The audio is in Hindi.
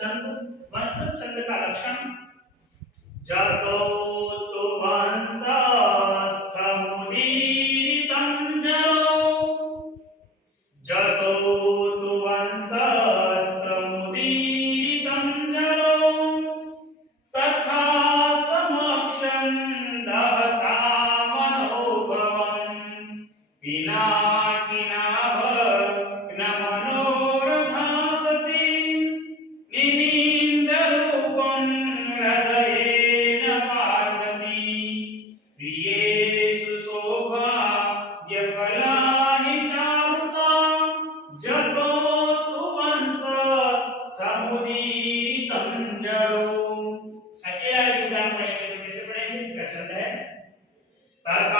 छंद। वंशज छंद का लक्षण जातो तो वंशस्थमुदीरितं जरो, जातो तो वंशस्थमुदीरितं जरो, तथा समक्षं दहता मनोभवम् पिनाकिनाभग्नमनोरथासति निनीन्दरूपं हृदयेन पार्वती प्रियेषु सौभाग्यफलानि चारुता जतो तु वंशस्थमुदीरितं जरो। अकेला एग्जाम पढ़ेंगे तो कैसे पढ़ेंगे? इसका छंद है तथा